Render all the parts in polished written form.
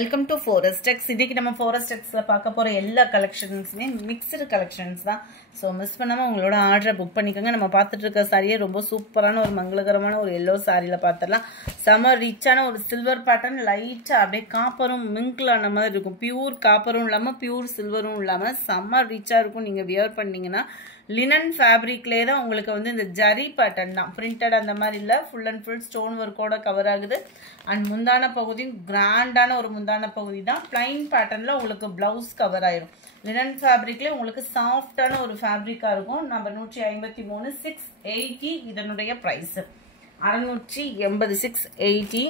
Welcome to ஃபோரஸ்டெக்ஸ். இன்னைக்கு நம்ம ஃபோரஸ்டெக்ஸ்ல பார்க்க போற எல்லா கலெக்ஷன்ஸுமே மிக்ஸ்டு கலெக்ஷன்ஸ் தான். ஸோ மிஸ் பண்ணாமல் உங்களோட ஆர்டரை புக் பண்ணிக்கோங்க. நம்ம பார்த்துட்டு இருக்க சாரியே ரொம்ப சூப்பரான ஒரு மங்களகரமான ஒரு எல்லோ சாரியில் பார்த்துடலாம். செம ரிச்சான ஒரு சில்வர் பேட்டர்ன், லைட்டாக அப்படியே காப்பரும் மிங்கிளான மாதிரி இருக்கும். பியூர் காப்பரும் இல்லாமல் பியூர் சில்வரும் இல்லாமல் செம்ம ரிச்சாக இருக்கும். நீங்கள் வியர் பண்ணிங்கன்னா லினன் ஃபேப்ரிக்லேயே தான் உங்களுக்கு வந்து இந்த ஜரி பேட்டர்ன் தான், பிரிண்டட் அந்த மாதிரி இல்லை, ஃபுல் அண்ட் ஃபுல் ஸ்டோன் ஒர்க்கோட கவர் ஆகுது. அண்ட் முந்தான பகுதியும் கிராண்டான ஒரு முந்தான பகுதி தான். பிளைன் பேட்டர்னில் உங்களுக்கு பிளவுஸ் கவர் ஆயிரும். லினன் ஃபேப்ரிக்லேயே உங்களுக்கு சாஃப்டான ஒரு ஃபேப்ரிக்காக இருக்கும். நம்பர் 153 680 இதனுடைய ப்ரைஸு 680 680.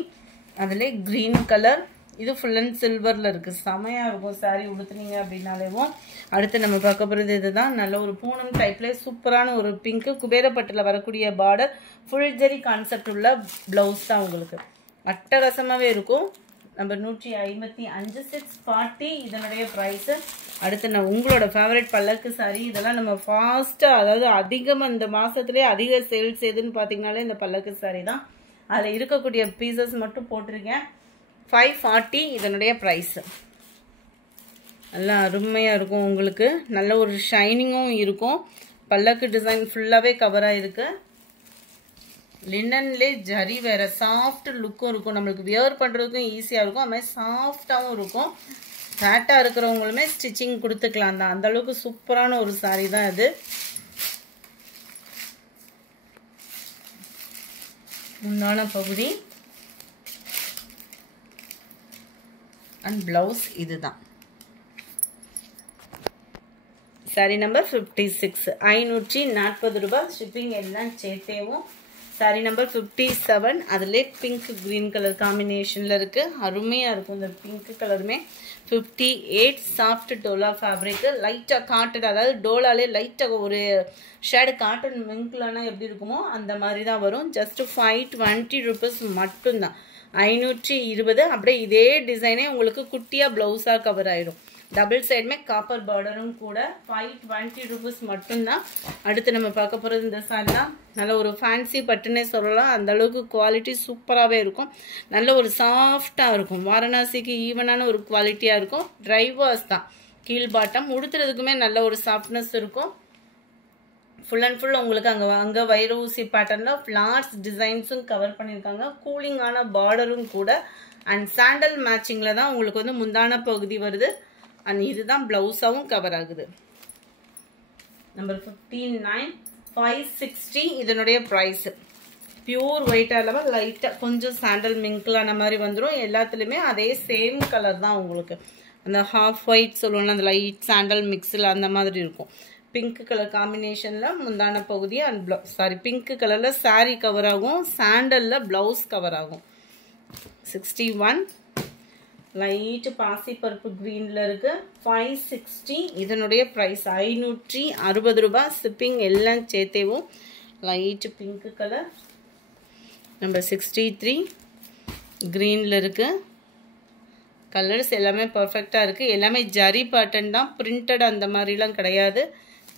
அதில் க்ரீன் கலர், இது ஃபுல் அண்ட் சில்வரில் இருக்குது. செமையாக இருக்கும் சாரீ உடுத்துனீங்க அப்படின்னாலேவும். அடுத்து நம்ம பார்க்க போகிறது இதுதான். நல்ல ஒரு பூனம் டைப்லேயே சூப்பரான ஒரு பிங்க்கு, குபேரப்பட்டில் வரக்கூடிய பார்டர், ஃபுல் ஜரி கான்செப்ட் உள்ள ப்ளவுஸ் தான் உங்களுக்கு. அட்டகாசமாகவே இருக்கும். நம்பர் 155 640 இதனுடைய ப்ரைஸு. அடுத்து நான் உங்களோட ஃபேவரட் பல்லக்கு சாரி. இதெல்லாம் நம்ம ஃபாஸ்ட்டாக, அதாவது அதிகமாக இந்த மாதத்துலேயே அதிக சேல்ஸ் எதுன்னு பார்த்தீங்கனாலே இந்த பல்லக்கு சாரி தான். அதில் இருக்கக்கூடிய பீசஸ் மட்டும் போட்டிருக்கேன். 540 இதனுடைய ப்ரைஸு. நல்லா அருமையாக இருக்கும் உங்களுக்கு. நல்ல ஒரு ஷைனிங்கும் இருக்கும். பல்லக்கு டிசைன் ஃபுல்லாகவே கவராக இருக்குது. லினன்லே ஜரி வேறு சாஃப்ட் லுக்கும் இருக்கும். நம்மளுக்கு வியர் பண்ணுறதுக்கும் ஈஸியாக இருக்கும். அது மாதிரி சாஃப்டாகவும் இருக்கும். ஃபேட்டாக இருக்கிறவங்களுமே ஸ்டிச்சிங் கொடுத்துக்கலாம் தான். அந்தளவுக்கு சூப்பரான ஒரு சாரீ தான் இது. முன்னான பகுதி அண்ட் பிளவுஸ் இதுதான். சாரி நம்பர் 56 540 ரூபாய். ஷிப்பிங் எல்லாம் சேர்த்தேவும். சாரி நம்பர் 57 அதிலே பிங்க் க்ரீன் கலர் காம்பினேஷனில் இருக்குது. அருமையாக இருக்கும் இந்த பிங்க் கலருமே. 58 சாஃப்ட் டோலா ஃபேப்ரிக்கு, லைட்டாக காட்டன், அதாவது டோலாலே லைட்டாக ஒரு ஷேடு காட்டன் மிங்க்லனா எப்படி இருக்குமோ அந்த மாதிரி தான் வரும். ஜஸ்ட் 520 ருபீஸ் மட்டும்தான். 520. அப்படியே இதே டிசைனே உங்களுக்கு குட்டியாக ப்ளவுஸாக கவர் ஆகிடும். டபுள் சைடுமே காப்பர் பார்டரும் கூட. 520 ருபீஸ் மட்டும்தான். அடுத்து நம்ம பார்க்க போகிறது இந்த சாரிலாம் நல்ல ஒரு ஃபேன்சி பட்டுன்னே சொல்லலாம். அந்த அளவுக்கு குவாலிட்டி சூப்பராகவே இருக்கும். நல்ல ஒரு சாஃப்டாக இருக்கும். வாரணாசிக்கு ஈவனான ஒரு குவாலிட்டியாக இருக்கும். ட்ரைவர்ஸ் தான். கீழ் பாட்டம் உடுத்துறதுக்குமே நல்ல ஒரு சாஃப்ட்னஸ் இருக்கும். ஃபுல் அண்ட் ஃபுல் உங்களுக்கு அங்கே வைர ஊசி பேட்டர்னில் ஃப்ளார்ஸ் டிசைன்ஸும் கவர் பண்ணியிருக்காங்க. கூலிங்கான பார்டரும் கூட. அண்ட் சாண்டல் மேட்சிங்கில் தான் உங்களுக்கு வந்து முந்தான பகுதி வருது. அண்ட் இதுதான் ப்ளவுஸாகவும் கவர் ஆகுது. நம்பர் 59 560 இதனுடைய ப்ரைஸு. பியூர் ஒயிட்டாக இல்லாமல் லைட்டாக கொஞ்சம் சாண்டல் மிங்கிளான மாதிரி வந்துடும். எல்லாத்துலேயுமே அதே சேம் கலர் தான் உங்களுக்கு. அந்த ஹாஃப் ஒயிட் சொல்லுவோம்ல, அந்த லைட் சாண்டல் மிக்ஸில் அந்த மாதிரி இருக்கும். பிங்க் கலர் காம்பினேஷனில் முந்தான பகுதி அண்ட் பிங்க் கலரில் சாரீ கவர் ஆகும். சாண்டலில் ப்ளவுஸ் கவர் ஆகும். 61 லைட்டு பாசி பருப்பு க்ரீனில் இருக்குது. 560 இதனுடைய ப்ரைஸ் 560 ரூபாய். ஷிப்பிங் எல்லாம் சேர்த்தேவும். Light pink colour. நம்பர் 63 க்ரீனில் இருக்குது. கலர்ஸ் எல்லாமே பர்ஃபெக்டாக இருக்குது. எல்லாமே ஜரி பேட்டர்ன் தான், பிரிண்டட் அந்த மாதிரிலாம் கிடையாது.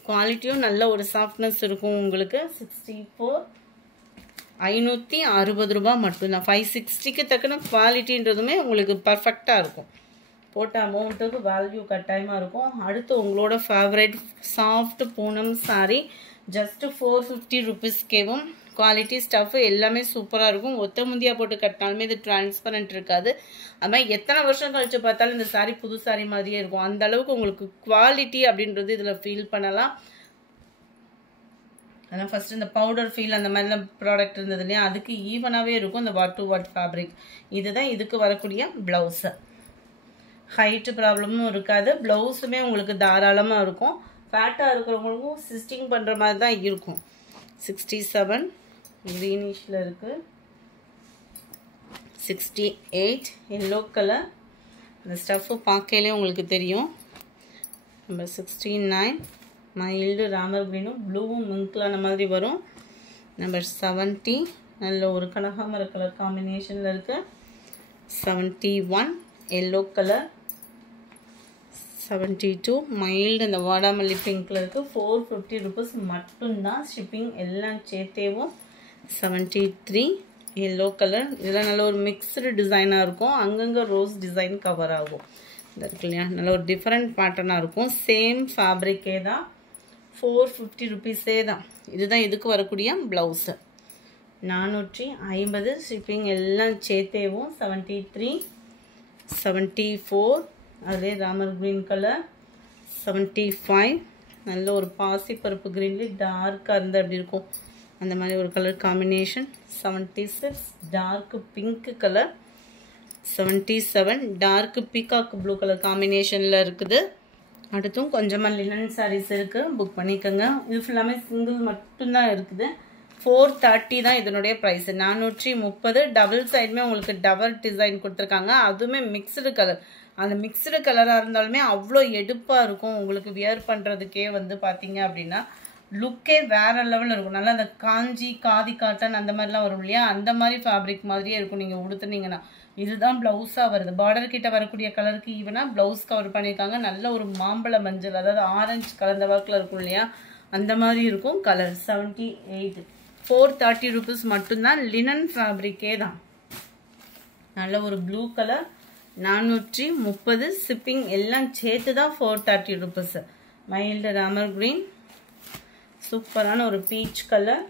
குவாலிட்டியும் நல்ல ஒரு சாஃப்ட்னஸ் இருக்கும் உங்களுக்கு. 64 560 ரூபாய் மட்டும்தான். 560க்கு தக்கன குவாலிட்டின்றதுமே உங்களுக்கு பர்ஃபெக்டாக இருக்கும். போட்ட அமௌண்ட்டுக்கு வேல்யூ கட்டாயமாக இருக்கும். அடுத்து உங்களோட favourite soft Poonam sari. Just 450 ருபீஸ்க்கேவும். குவாலிட்டி ஸ்டஃப்பு எல்லாமே சூப்பராக இருக்கும். ஒத்த முந்தியாக போட்டு கட்டினாலுமே இது டிரான்ஸ்பரண்ட் இருக்காது. அது மாதிரி எத்தனை வருஷம் கழிச்சு பார்த்தாலும் இந்த சாரீ புது சாரீ மாதிரியே இருக்கும். அந்த அளவுக்கு உங்களுக்கு குவாலிட்டி அப்படின்றது இதில் ஃபீல் பண்ணலாம். அதான் ஃபஸ்ட்டு இந்த பவுடர் ஃபீல் அந்த மாதிரிலாம் ப்ராடக்ட் இருந்தது இல்லையா, அதுக்கு ஈவனாகவே இருக்கும் இந்த வாட் டு வாட் ஃபேப்ரிக். இதுதான் இதுக்கு வரக்கூடிய ப்ளவுஸு. ஹைட்டு ப்ராப்ளமும் இருக்காது. ப்ளவுஸுமே உங்களுக்கு தாராளமாக இருக்கும். ஃபேட்டாக இருக்கிறவங்களுக்கும் ஸ்டிச்சிங் பண்ணுற மாதிரி தான் இருக்கும். 67 க்ரீனிஷில் இருக்குது. 68 எல்லோ கலர். இந்த ஸ்டஃப்பு பார்க்கையிலே உங்களுக்கு தெரியும். நம்பர் 69 மைல்டு ராமர் க்ரீனும் ப்ளூவும் மிங்க்லான மாதிரி வரும். நம்பர் 70 நல்ல ஒரு கனகாமர கலர் காம்பினேஷனில் இருக்குது. 71 எல்லோ கலர். 72 மைல்டு அந்த வாடாமல்லி பிங்க்கில் இருக்குது. 450 ருபீஸ் மட்டும்தான். ஷிப்பிங் எல்லாம் சேர்த்தேவும். 73 எல்லோ கலர். இதெல்லாம் நல்ல ஒரு மிக்ஸ்டு டிசைனாக இருக்கும். அங்கங்கே ரோஸ் டிசைன் கவர் ஆகும். இந்த இருக்கு இல்லையா, நல்ல ஒரு டிஃப்ரெண்ட் பேட்டர்னாக இருக்கும். சேம் ஃபேப்ரிக்கே தான், 450 ருபீஸே தான். இதுதான் இதுக்கு வரக்கூடிய ப்ளவுஸு. 450. ஷிப்பிங் எல்லாம் சேர்த்தேவும் 73, 74. அதே ராமர் க்ரீன் கலர் 75. நல்ல ஒரு பாசிப்பருப்பு க்ரீன்லேயே டார்க்காக இருந்தால் எப்படி இருக்கும் அந்த மாதிரி ஒரு colour combination. 76. Dark pink colour 77. Dark peacock blue colour காம்பினேஷனில் இருக்குது. அடுத்தும் கொஞ்சமாக லினன் சாரீஸ் இருக்குது, புக் பண்ணிக்கோங்க. இது ஃபுல்லாமே சிங்கிள் மட்டும்தான் இருக்குது. 430 தான் இதனுடைய ப்ரைஸு. 430. டபுள் சைடுமே உங்களுக்கு டபுள் டிசைன் கொடுத்துருக்காங்க. அதுவுமே மிக்சடு கலர். அந்த மிக்சடு கலராக இருந்தாலுமே அவ்வளோ எடுப்பாக இருக்கும். உங்களுக்கு வியர் பண்ணுறதுக்கே வந்து பார்த்தீங்க அப்படின்னா லுக்கே வேறு லெவலில் இருக்கும். நல்லா அந்த காஞ்சி காதி காட்டன் அந்த மாதிரிலாம் வரும் இல்லையா, அந்த மாதிரி ஃபேப்ரிக் மாதிரியே இருக்கும் நீங்கள் உடுத்துனீங்கன்னா. இதுதான் ப்ளவுஸாக வருது. பார்டர் கிட்ட வரக்கூடிய கலருக்கு ஈவனாக ப்ளவுஸ் கவர் பண்ணியிருக்காங்க. நல்ல ஒரு மாம்பழ மஞ்சள், அதாவது ஆரஞ்சு கலந்த வாக்கில் இருக்கும் இல்லையா, அந்த மாதிரி இருக்கும் கலர். 78. 430 ருபீஸ் மட்டும்தான். லினன் ஃபேப்ரிக்கே தான். நல்ல ஒரு ப்ளூ கலர் 430. ஷிப்பிங் எல்லாம் சேர்த்து தான் 430 ருபீஸ். மைல்டு ராமர் க்ரீன், சூப்பரான ஒரு peach colour,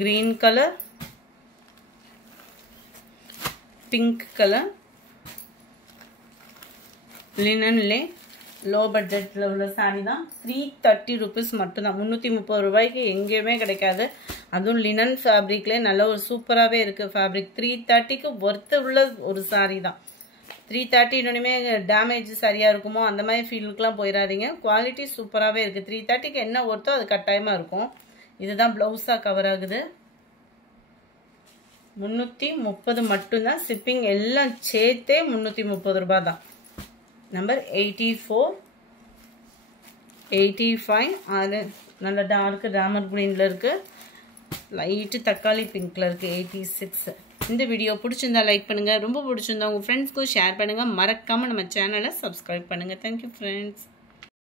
green colour, pink colour, லினன்லே லோ பட்ஜெட்டில் உள்ள சாரீ தான். 330 ருபீஸ் மட்டும்தான். 330 ரூபாய்க்கு எங்கேயுமே கிடைக்காது. அதுவும் லினன் ஃபேப்ரிக்லேயே நல்ல ஒரு சூப்பராகவே இருக்குது ஃபேப்ரிக். 330க்கு ஒர்த்து உள்ள ஒரு சாரீ தான். 330 இன்னொன்றுமே டேமேஜ் சரியாக இருக்குமோ அந்த மாதிரி ஃபீல்டுக்கெலாம் போயிடாதீங்க. குவாலிட்டி சூப்பராகவே இருக்குது. 330க்கு என்ன ஒர்த்தோ அது கட்டாயமாக இருக்கும். இதுதான் ப்ளவுஸாக கவர் ஆகுது. 330 மட்டும்தான். ஷிப்பிங் எல்லாம் சேர்த்தே 330 ரூபா தான். நம்பர் 84, 85. அது நல்ல டார்க் ராமர் க்ரீனில் இருக்குது. லைட்டு தக்காளி பிங்க்கில் இருக்குது. 86. இந்த வீடியோ பிடிச்சிருந்தா லைக் பண்ணுங்கள். ரொம்ப பிடிச்சிருந்தா உங்கள் ஃப்ரெண்ட்ஸ்க்கும் ஷேர் பண்ணுங்கள். மறக்காமல் நம்ம சேனலை சப்ஸ்கிரைப் பண்ணுங்கள். Thank you friends.